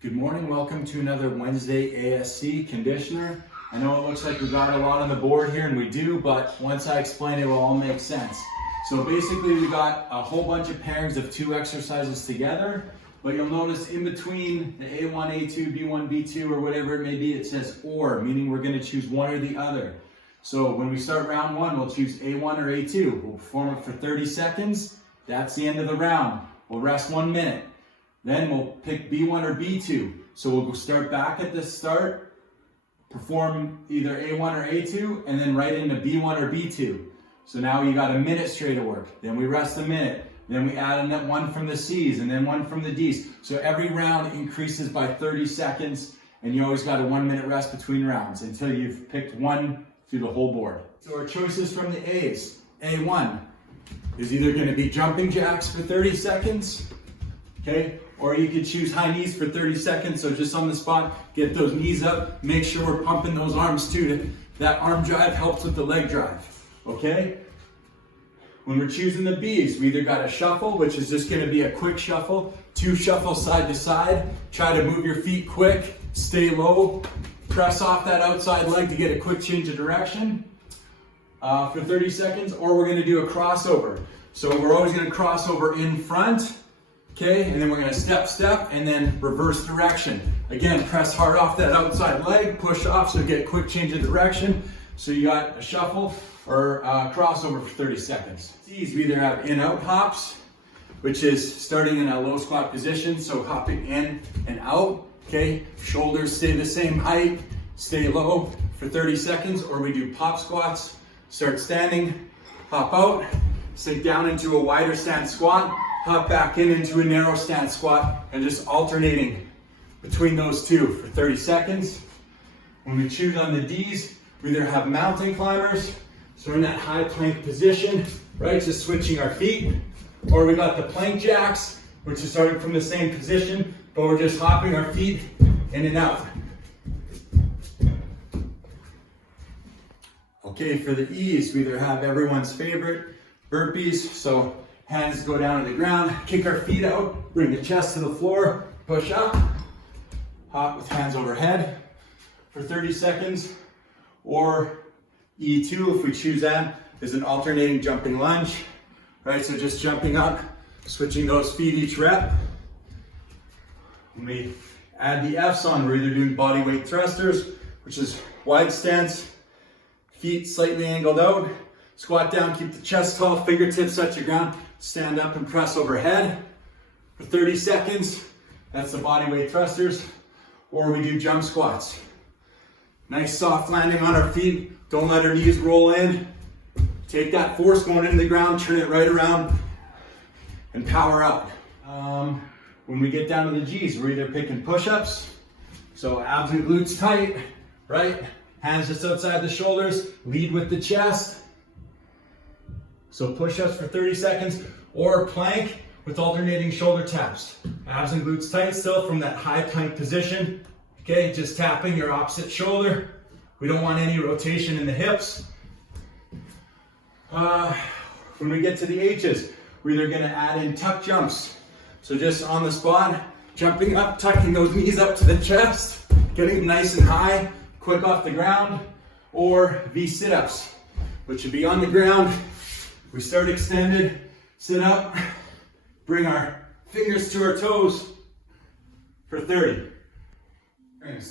Good morning, welcome to another Wednesday ASC conditioner. I know it looks like we got a lot on the board here, and we do, but once I explain it, will all make sense. So basically we got a whole bunch of pairings of 2 exercises together, but you'll notice in between the A1, A2, B1, B2, or whatever it may be, it says or, meaning we're gonna choose one or the other. So when we start round 1, we'll choose A1 or A2. We'll perform it for 30 seconds. That's the end of the round. We'll rest 1 minute. Then we'll pick B1 or B2. So we'll go start back at the start, perform either A1 or A2, and then right into B1 or B2. So now you got a minute straight of work. Then we rest a minute. Then we add in one from the C's and then one from the D's. So every round increases by 30 seconds, and you always got a 1 minute rest between rounds until you've picked one through the whole board. So our choices from the A's. A1 is either gonna be jumping jacks for 30 seconds, okay? Or you could choose high knees for 30 seconds. So just on the spot, get those knees up. Make sure we're pumping those arms too. That arm drive helps with the leg drive, okay? When we're choosing the B's, we either got a shuffle, which is just gonna be a quick shuffle, 2 shuffles side to side. Try to move your feet quick, stay low, press off that outside leg to get a quick change of direction for 30 seconds, or we're gonna do a crossover. So we're always gonna cross over in front, okay, and then we're gonna step, and then reverse direction. Again, press hard off that outside leg, push off so you get a quick change of direction. So you got a shuffle or a crossover for 30 seconds. These we either have in-out hops, which is starting in a low squat position, so hopping in and out, okay? Shoulders stay the same height, stay low for 30 seconds, or we do pop squats, start standing, hop out, sink down into a wider stance squat, hop back into a narrow stance squat, and just alternating between those two for 30 seconds. When we choose on the D's, we either have mountain climbers, so we're in that high plank position, right? Just switching our feet, or we got the plank jacks, which is starting from the same position, but we're just hopping our feet in and out. Okay, for the E's, we either have everyone's favorite burpees, so hands go down to the ground, kick our feet out, bring the chest to the floor, push up, hop with hands overhead for 30 seconds, or E2, if we choose that, is an alternating jumping lunge, right? So just jumping up, switching those feet each rep. When we add the F's on, we're either doing body weight thrusters, which is wide stance, feet slightly angled out, squat down, keep the chest tall, fingertips touch the ground, stand up and press overhead for 30 seconds. That's the body weight thrusters. Or we do jump squats. Nice soft landing on our feet. Don't let our knees roll in. Take that force going into the ground, turn it right around, and power out. When we get down to the G's, we're either picking push-ups, so abs and glutes tight, right? Hands just outside the shoulders, lead with the chest. So push-ups for 30 seconds, or plank with alternating shoulder taps. Abs and glutes tight still from that high plank position. Okay, just tapping your opposite shoulder. We don't want any rotation in the hips. When we get to the H's, we're either gonna add in tuck jumps. So just on the spot, jumping up, tucking those knees up to the chest, getting them nice and high, quick off the ground, or V sit-ups, which would be on the ground. We start extended, sit up, bring our fingers to our toes for 30.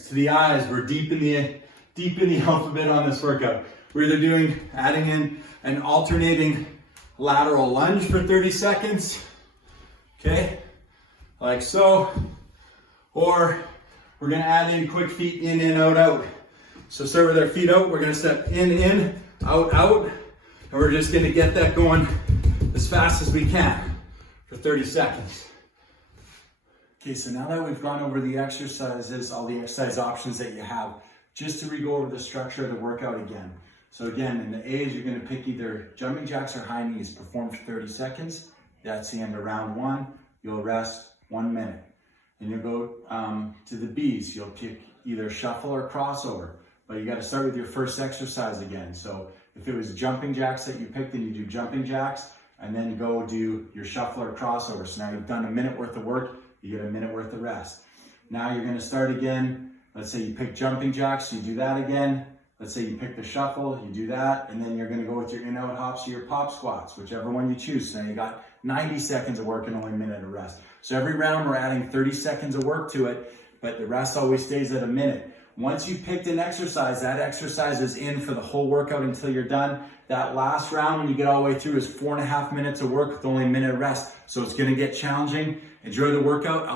To the eyes, we're deep in the alphabet on this workout. We're either adding in an alternating lateral lunge for 30 seconds, okay, like so, or we're gonna add in quick feet in, out, out. So start with our feet out, we're gonna step in, out, out, and we're just gonna get that going as fast as we can for 30 seconds. Okay, so now that we've gone over the exercises, all the exercise options that you have, just to re-go over the structure of the workout again. So again, in the A's, you're gonna pick either jumping jacks or high knees, perform for 30 seconds. That's the end of round 1. You'll rest 1 minute. Then you'll go to the B's. You'll pick either shuffle or crossover, but you gotta start with your first exercise again. So if it was jumping jacks that you picked, then you do jumping jacks, and then go do your shuffle or crossover. So now you've done a minute worth of work, you get a minute worth of rest. Now you're gonna start again. Let's say you pick jumping jacks, you do that again. Let's say you pick the shuffle, you do that, and then you're gonna go with your in-out hops or your pop squats, whichever one you choose. So now you got 90 seconds of work and only a minute of rest. So every round we're adding 30 seconds of work to it, but the rest always stays at a minute. Once you've picked an exercise, that exercise is in for the whole workout until you're done. That last round, when you get all the way through, is 4.5 minutes of work with only a minute of rest. So it's gonna get challenging. Enjoy the workout.